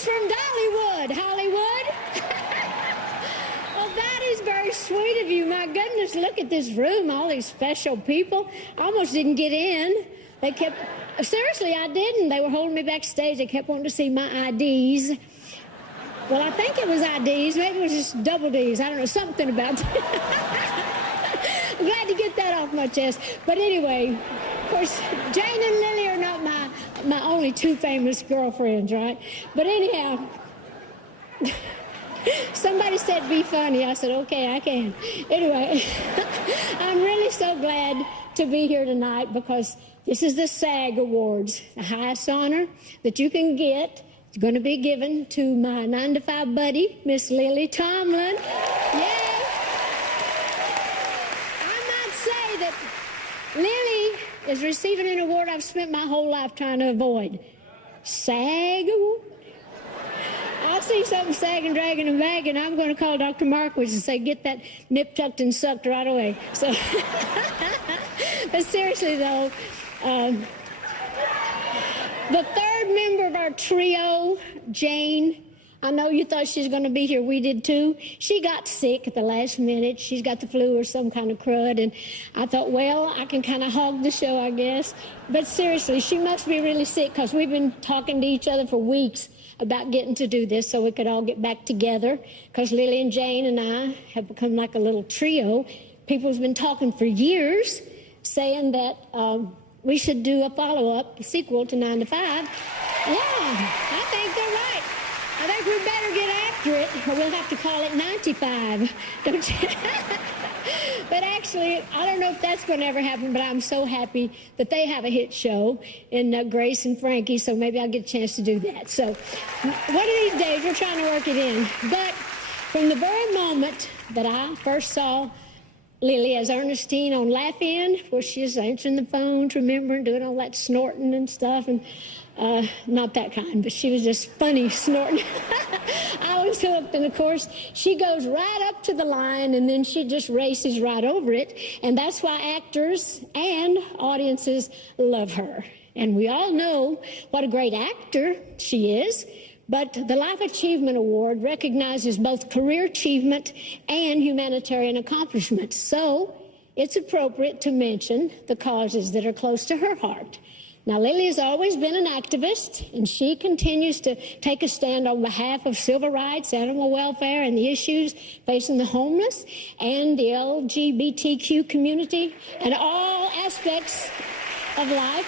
Greetings from Dollywood, Hollywood. Well, that is very sweet of you. My goodness, look at this room, all these special people. I almost didn't get in. They kept, seriously, I didn't. They were holding me backstage. They kept wanting to see my IDs. Well, I think it was IDs. Maybe it was just double Ds. I don't know, something about that. I'm glad to get that off my chest. But anyway, of course, Jane and Lily are not my only two famous girlfriends, right? But anyhow, somebody said be funny. I said, okay, I can. Anyway, I'm really so glad to be here tonight because this is the SAG Awards, the highest honor that you can get. It's going to be given to my 9-to-5 buddy, Miss Lily Tomlin. Yay! I might say that Lily is receiving an award I've spent my whole life trying to avoid. SAG Award? I'll see something sagging, dragging, and bagging. I'm going to call Dr. Marquis and say, get that nip tucked and sucked right away. So, but seriously, though, the third member of our trio, Jane, I know you thought she was going to be here. We did, too. She got sick at the last minute. She's got the flu or some kind of crud. And I thought, well, I can kind of hog the show, I guess. But seriously, she must be really sick because we've been talking to each other for weeks about getting to do this so we could all get back together because Lily and Jane and I have become like a little trio. People's been talking for years saying that we should do a follow-up, a sequel to 9 to 5. Yeah, I think they're right. I think we better get after it, or we'll have to call it 95, don't you? But actually, I don't know if that's going to ever happen, but I'm so happy that they have a hit show in Grace and Frankie, so maybe I'll get a chance to do that. So one of these days, we're trying to work it in. But from the very moment that I first saw Lily as Ernestine on Laugh In, where she's answering the phones, remembering, doing all that snorting and stuff, and not that kind, but she was just funny snorting. I was hooked, and of course, she goes right up to the line, and then she just races right over it, and that's why actors and audiences love her. And we all know what a great actor she is, but the Life Achievement Award recognizes both career achievement and humanitarian accomplishment, so it's appropriate to mention the causes that are close to her heart. Now, Lily has always been an activist, and she continues to take a stand on behalf of civil rights, animal welfare, and the issues facing the homeless and the LGBTQ community and all aspects of life.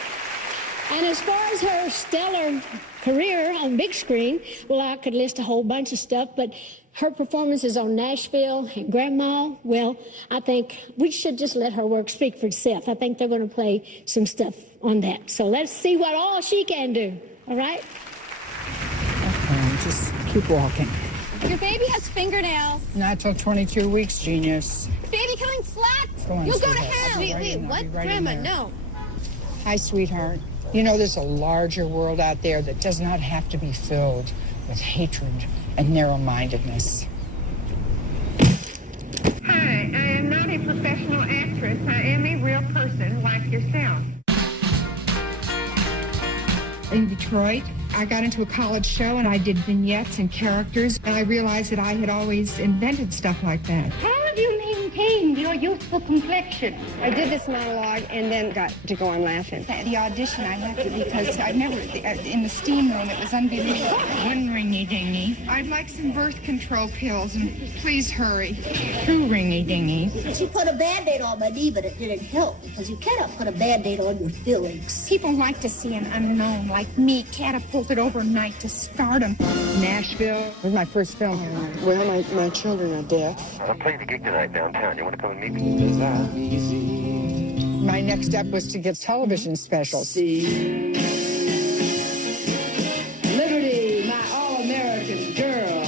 And as far as her stellar career on big screen, well, I could list a whole bunch of stuff, but her performances on Nashville and Grandma, well, I think we should just let her work speak for itself. I think they're going to play some stuff on that. So let's see what all she can do, all right? Okay, just keep walking. Your baby has fingernails. Not till 22 weeks, genius. Baby coming flat. You'll go to hell. Wait, what? Grandma, no. Hi, sweetheart. You know, there's a larger world out there that does not have to be filled with hatred and narrow-mindedness. Hi, I am not a professional actress. I am a real person like yourself. In Detroit, I got into a college show and I did vignettes and characters, and I realized that I had always invented stuff like that. How have you maintained your youthful complexion? I did this monologue and then got to go on laughing. The audition I had to, because I never, in the steam room, it was unbelievable. One ringy-dingy. I'd like some birth control pills, and please hurry. 2 ringy-dingies. She put a Band-Aid on my knee, but it didn't help because you cannot put a Band-Aid on your feelings. People like to see an unknown like me catapulted overnight to stardom. Nashville was my first film. Well, my children are deaf. I'm playing a gig tonight downtown. You want to come and meet me? My next step was to get television specials. Liberty, my all-American girl.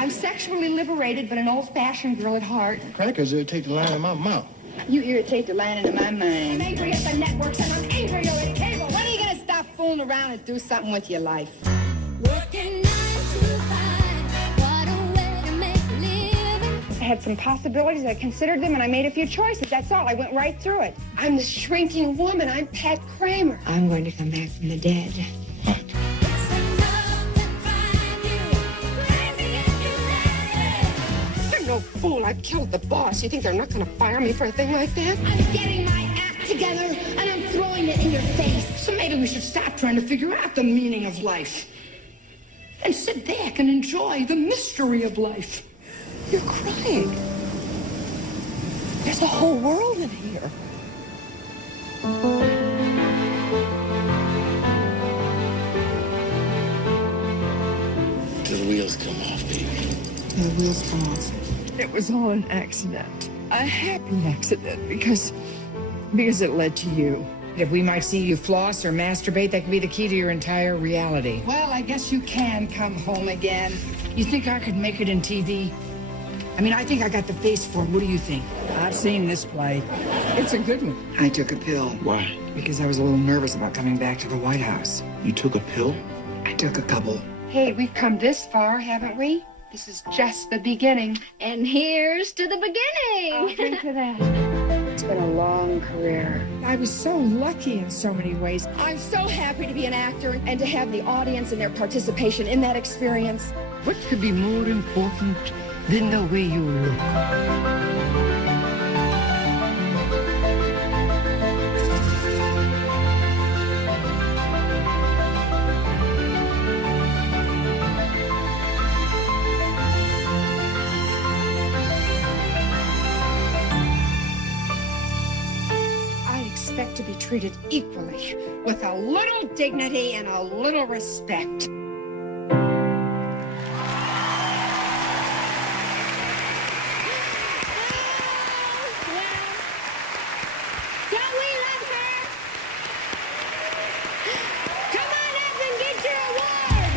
I'm sexually liberated, but an old-fashioned girl at heart. Crackers irritate the line in my mouth. You irritate the lining in my mind. I'm angry at the networks and I'm angrier at cable. When are you going to stop fooling around and do something with your life? Working 9 to 5. What a way to make a living. I had some possibilities, I considered them, and I made a few choices. That's all. I went right through it. I'm the shrinking woman. I'm Pat Kramer. I'm going to come back from the dead. It's enough to cry no fool. I've killed the boss. You think they're not going to fire me for a thing like that? I'm getting my act together, and I'm throwing it in your face. So maybe we should stop trying to figure out the meaning of life and sit back and enjoy the mystery of life. You're crying. There's a whole world in here. Till the wheels come off, baby. The wheels come off. It was all an accident. A happy accident, because it led to you. If we might see you floss or masturbate, that could be the key to your entire reality. Well, I guess you can come home again. You think I could make it in TV? I mean, I think I got the face for it. What do you think? I've seen this play. It's a good one. I took a pill. Why? Because I was a little nervous about coming back to the White House. You took a pill? I took a couple. Hey, we've come this far, haven't we? This is just the beginning. And here's to the beginning. I'll drink to that. It's been a long career. I was so lucky in so many ways. I'm so happy to be an actor and to have the audience and their participation in that experience. What could be more important than the way you look? To be treated equally, with a little dignity and a little respect. Don't we love her? Come on up and get your award.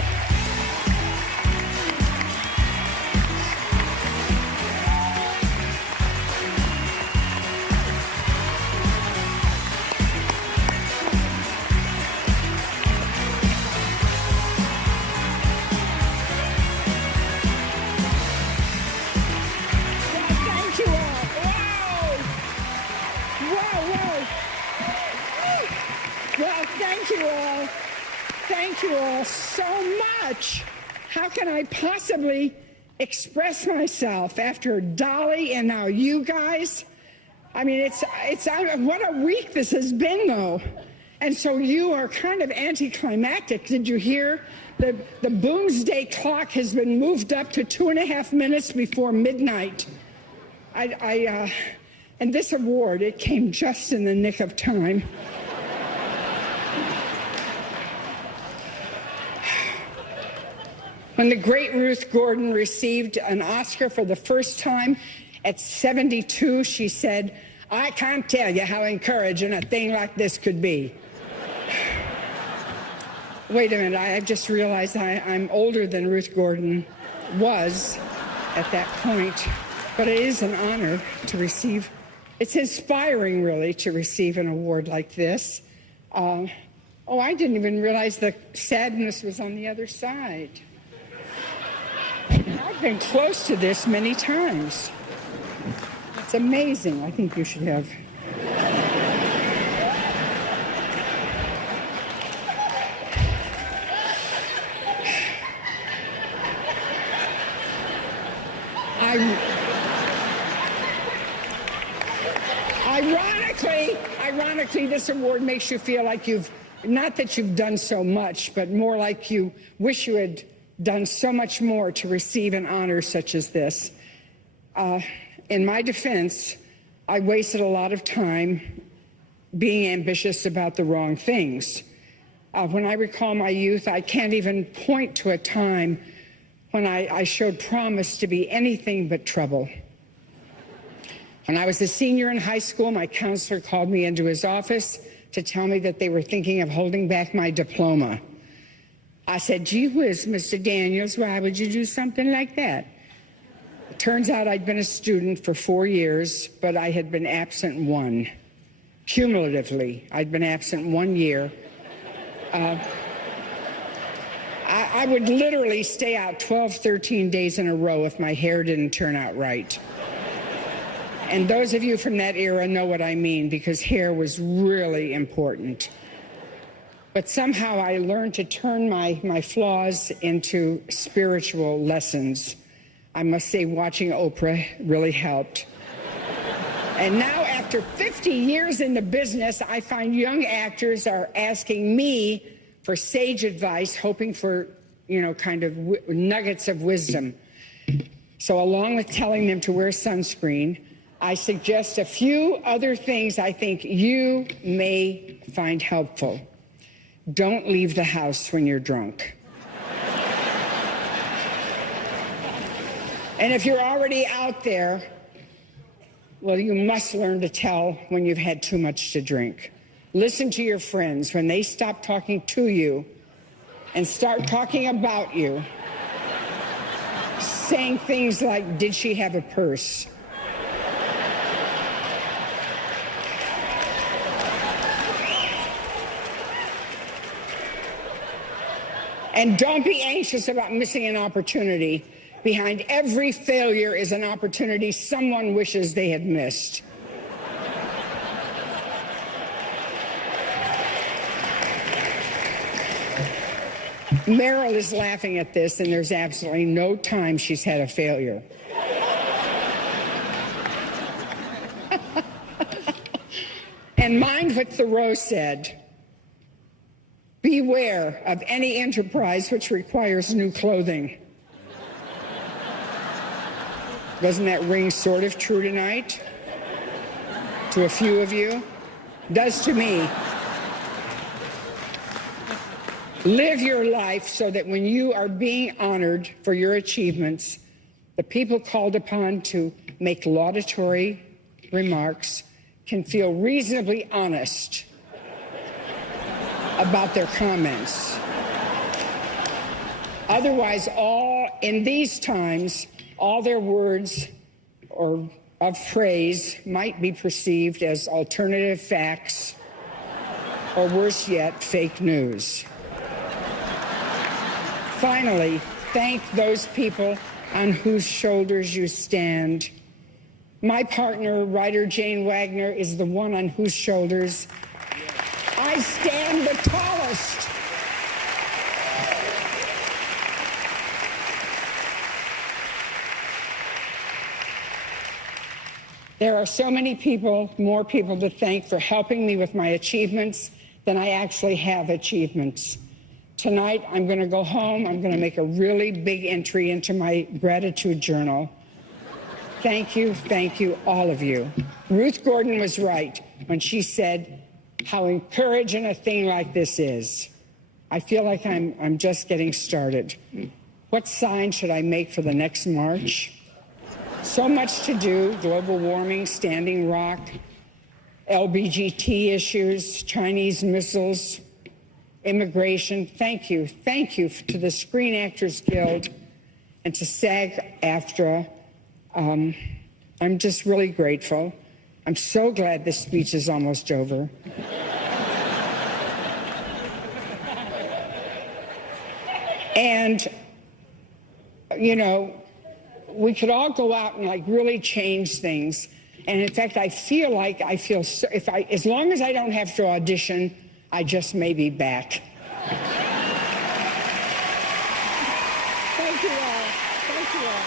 Thank you all. Whoa. Well, thank you all. Thank you all so much. How can I possibly express myself after Dolly and now you guys? I mean, it's what a week this has been, though. And so you are kind of anticlimactic. Did you hear? The Boomsday clock has been moved up to 2.5 minutes before midnight. And this award, it came just in the nick of time. When the great Ruth Gordon received an Oscar for the first time at 72, she said, "I can't tell you how encouraging a thing like this could be." Wait a minute, I've just realized I'm older than Ruth Gordon was at that point. But it is an honor to receive. It's inspiring, really, to receive an award like this. I didn't even realize the sadness was on the other side. I've been close to this many times. It's amazing. I think you should have. Ironically, this award makes you feel like not that you've done so much, but more like you wish you had done so much more to receive an honor such as this. In my defense, I wasted a lot of time being ambitious about the wrong things. When I recall my youth, I can't even point to a time when I showed promise to be anything but trouble. When I was a senior in high school, my counselor called me into his office to tell me that they were thinking of holding back my diploma. I said, "Gee whiz, Mr. Daniels, why would you do something like that?" It turns out I'd been a student for 4 years, but I had been absent one. Cumulatively, I'd been absent 1 year. I would literally stay out 12, 13 days in a row if my hair didn't turn out right. And those of you from that era know what I mean, because hair was really important. But somehow I learned to turn my flaws into spiritual lessons. I must say watching Oprah really helped. And now, after 50 years in the business, I find young actors are asking me for sage advice, hoping for, kind of nuggets of wisdom. So along with telling them to wear sunscreen, I suggest a few other things I think you may find helpful. Don't leave the house when you're drunk. And if you're already out there, well, you must learn to tell when you've had too much to drink. Listen to your friends when they stop talking to you and start talking about you, saying things like, did she have a purse? And don't be anxious about missing an opportunity. Behind every failure is an opportunity someone wishes they had missed. Meryl is laughing at this, and there's absolutely no time she's had a failure. And mind what Thoreau said. Beware of any enterprise which requires new clothing. Doesn't that ring sort of true tonight? To a few of you? Does to me. Live your life so that when you are being honored for your achievements, the people called upon to make laudatory remarks can feel reasonably honest about their comments. Otherwise, in these times, all their words or of praise might be perceived as alternative facts, or worse yet, fake news. Finally, thank those people on whose shoulders you stand. My partner, writer Jane Wagner, is the one on whose shoulders I stand the tallest. There are so many people, more people to thank for helping me with my achievements than I actually have achievements. Tonight, I'm going to go home. I'm going to make a really big entry into my gratitude journal. Thank you, all of you. Ruth Gordon was right when she said how encouraging a thing like this is. I feel like I'm just getting started. What sign should I make for the next march? So much to do: global warming, Standing Rock, LBGT issues, Chinese missiles, immigration. Thank you to the Screen Actors Guild and to SAG-AFTRA. I'm just really grateful. I'm so glad this speech is almost over. And, we could all go out and really change things. And in fact, I feel so, as long as I don't have to audition, I just may be back. Thank you all. Thank you all.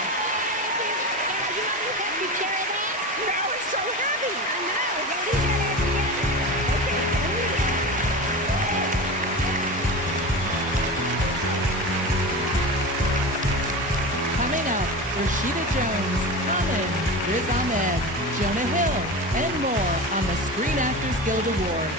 You carry that? No, it's so heavy. I know. Don't leave that Coming up, Rashida Jones, Tomlin, Riz Ahmed, Jonah Hill, and more on the Screen Actors Guild Awards.